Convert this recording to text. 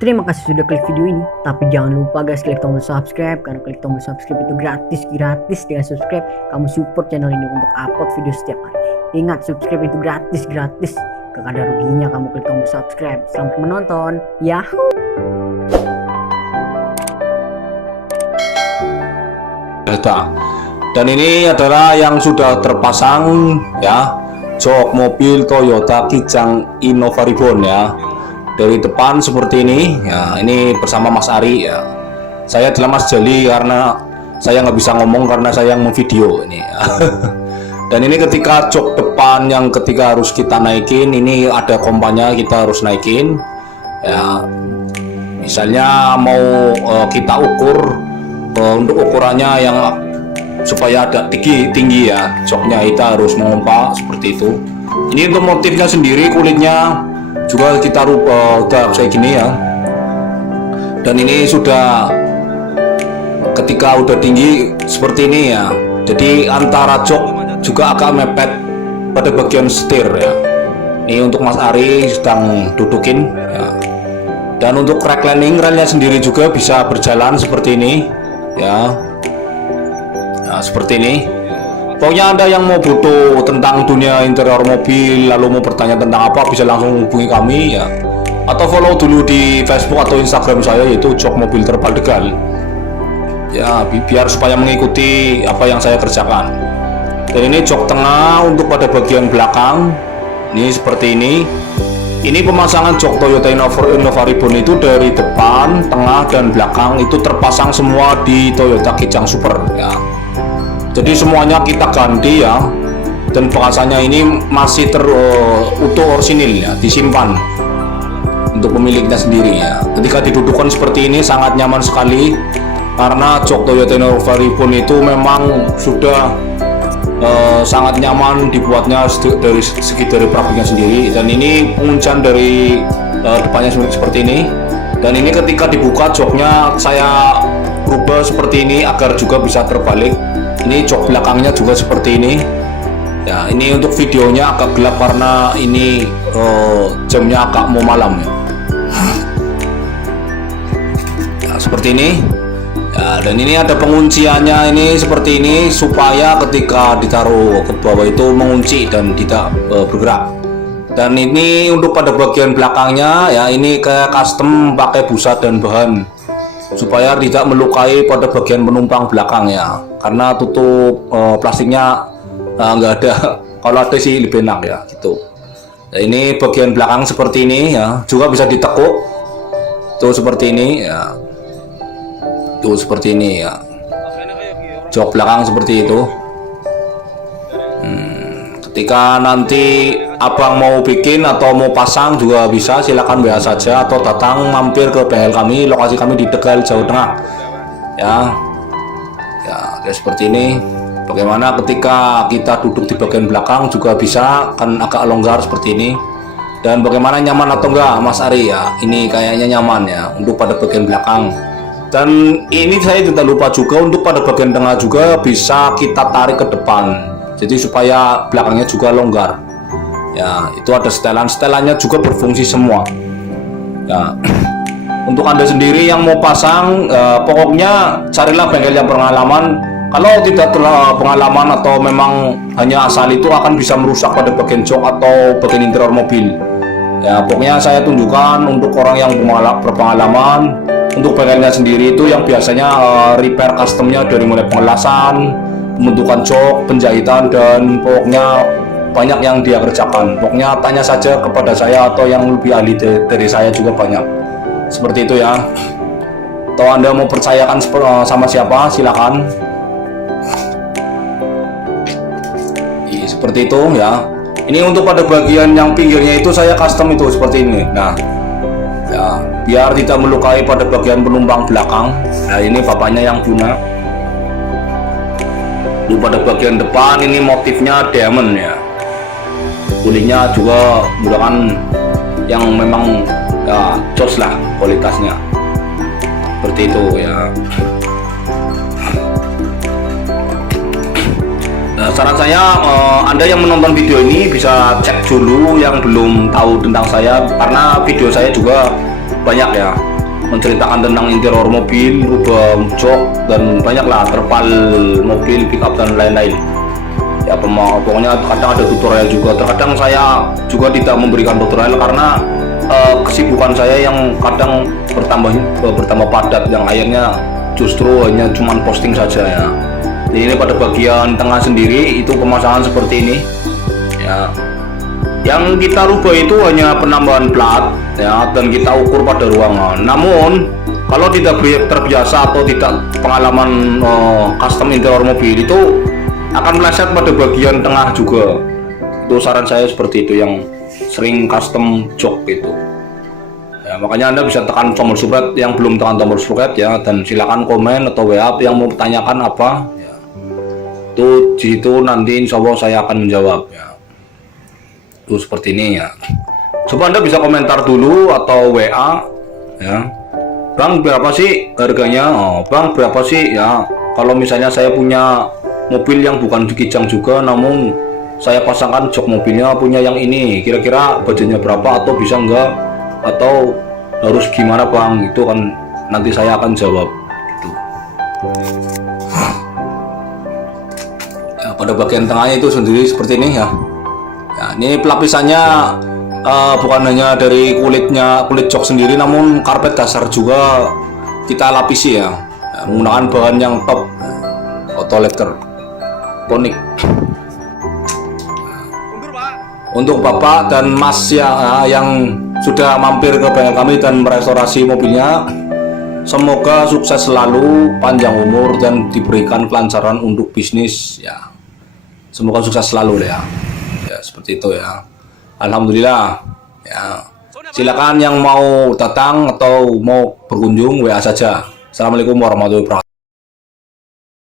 Terima kasih sudah klik video ini. Tapi jangan lupa guys, klik tombol subscribe. Karena klik tombol subscribe itu gratis. Dengan subscribe kamu support channel ini untuk upload video setiap hari. Ingat, subscribe itu gratis. Gak ada ruginya kamu klik tombol subscribe. Selamat menonton. Yahoo. Dan ini adalah yang sudah terpasang ya, jok mobil Toyota Kijang Innova Reborn ya. Dari depan seperti ini ya, ini bersama Mas Ari ya. Saya adalah Mas Jali karena saya nggak bisa ngomong karena saya yang video ini ya. Dan ini ketika jok depan yang ketika harus kita naikin, ini ada kompanya kita harus naikin ya. Misalnya mau kita ukur untuk ukurannya yang supaya ada tinggi ya, joknya kita harus memompa seperti itu. Ini untuk motifnya sendiri, kulitnya juga kita rubah udah kayak gini ya. Dan ini sudah ketika udah tinggi seperti ini ya, jadi antara jok juga agak mepet pada bagian setir ya. Ini untuk Mas Ari sedang dudukin ya. Dan untuk reclining relnya sendiri juga bisa berjalan seperti ini ya. Nah, seperti ini. Pokoknya Anda yang mau butuh tentang dunia interior mobil, lalu mau bertanya tentang apa, bisa langsung hubungi kami ya. Atau follow dulu di Facebook atau Instagram saya, yaitu Jok Mobil Terpal Degal. Ya, biar supaya mengikuti apa yang saya kerjakan. Dan ini jok tengah untuk pada bagian belakang. Ini seperti ini. Ini pemasangan jok Toyota Innova Reborn itu dari depan, tengah, dan belakang itu terpasang semua di Toyota Kijang Super ya. Jadi semuanya kita ganti ya, dan pemasangannya ini masih utuh orisinil ya, disimpan untuk pemiliknya sendiri ya. Ketika didudukkan seperti ini sangat nyaman sekali karena jok Toyota Innova Reborn itu memang sudah sangat nyaman dibuatnya dari segi dari praktiknya sendiri. Dan ini penguncian dari depannya seperti ini. Dan ini ketika dibuka joknya saya rubah seperti ini agar juga bisa terbalik. Ini jok belakangnya juga seperti ini ya. Ini untuk videonya agak gelap karena ini jamnya agak mau malam ya, seperti ini ya. Dan ini ada pengunciannya ini seperti ini supaya ketika ditaruh ke bawah itu mengunci dan tidak bergerak. Dan ini untuk pada bagian belakangnya ya, ini kayak custom pakai busa dan bahan supaya tidak melukai pada bagian penumpang belakang ya, karena tutup plastiknya nggak ada. Kalau ada sih lebih enak ya gitu. Nah, ini bagian belakang seperti ini ya, juga bisa ditekuk tuh seperti ini ya, tuh seperti ini ya, jok belakang seperti itu. Ketika nanti abang mau bikin atau mau pasang juga bisa, silakan WA saja atau datang mampir ke bengkel kami. Lokasi kami di Tegal, Jawa Tengah ya. Ya seperti ini. Bagaimana ketika kita duduk di bagian belakang juga bisa, kan agak longgar seperti ini. Dan bagaimana nyaman atau enggak Mas Ari ya, ini kayaknya nyaman ya untuk pada bagian belakang. Dan ini saya tidak lupa juga untuk pada bagian tengah juga bisa kita tarik ke depan, jadi supaya belakangnya juga longgar ya. Itu ada setelannya juga berfungsi semua ya. Untuk Anda sendiri yang mau pasang pokoknya carilah bengkel yang berpengalaman. Kalau tidak telah pengalaman atau memang hanya asal, itu akan bisa merusak pada bagian jok atau bagian interior mobil ya. Pokoknya saya tunjukkan untuk orang yang berpengalaman. Untuk bengkelnya sendiri itu yang biasanya repair customnya dari mulai pengelasan, pembentukan jok, penjahitan, dan pokoknya banyak yang dia kerjakan. Pokoknya tanya saja kepada saya atau yang lebih ahli dari saya juga banyak. Seperti itu ya. Atau Anda mau percayakan sama siapa, silakan. Seperti itu ya. Ini untuk pada bagian yang pinggirnya itu saya custom itu seperti ini. Nah ya, biar tidak melukai pada bagian penumpang belakang. Nah ini bapaknya yang punya. Di pada bagian depan ini motifnya diamond ya. Kulitnya juga menggunakan yang memang ya jos lah kualitasnya. Seperti itu ya. Nah, saran saya Anda yang menonton video ini bisa cek dulu yang belum tahu tentang saya, karena video saya juga banyak ya. menceritakan tentang interior mobil, rubah jok dan banyaklah terpal mobil, pickup dan lain-lain. Ya pokoknya kadang ada tutorial juga. Terkadang saya juga tidak memberikan tutorial karena kesibukan saya yang kadang bertambah padat, yang akhirnya justru hanya cuman posting saja ya. Jadi ini pada bagian tengah sendiri itu pemasangan seperti ini ya. Yang kita rubah itu hanya penambahan plat ya, dan kita ukur pada ruangan. Namun kalau tidak terbiasa atau tidak pengalaman custom interior mobil, itu akan meleset pada bagian tengah juga. Itu saran saya seperti itu yang sering custom jok itu ya. Makanya Anda bisa tekan tombol subscribe yang belum tekan tombol subscribe ya, dan silakan komen atau WA yang mau bertanyakan apa ya. Itu di situ nanti insya Allah saya akan menjawab ya. Itu seperti ini ya. Coba Anda bisa komentar dulu atau WA ya. Bang, berapa sih harganya? Bang, berapa sih ya kalau misalnya saya punya mobil yang bukan Kijang juga, namun saya pasangkan jok mobilnya punya yang ini, kira-kira budgetnya berapa, atau bisa enggak, atau harus gimana Bang? Itu kan nanti saya akan jawab itu ya. Pada bagian tengahnya itu sendiri seperti ini ya. Ya, ini pelapisannya bukan hanya dari kulit jok sendiri, namun karpet dasar juga kita lapisi ya, menggunakan bahan yang top, autoletter konik. Untuk Bapak dan Mas ya, yang sudah mampir ke bengkel kami dan merestorasi mobilnya, semoga sukses selalu, panjang umur dan diberikan kelancaran untuk bisnis ya. Semoga sukses selalu ya. Ya seperti itu ya. Alhamdulillah ya. Silakan yang mau datang atau mau berkunjung WA saja. Assalamualaikum warahmatullahi wabarakatuh.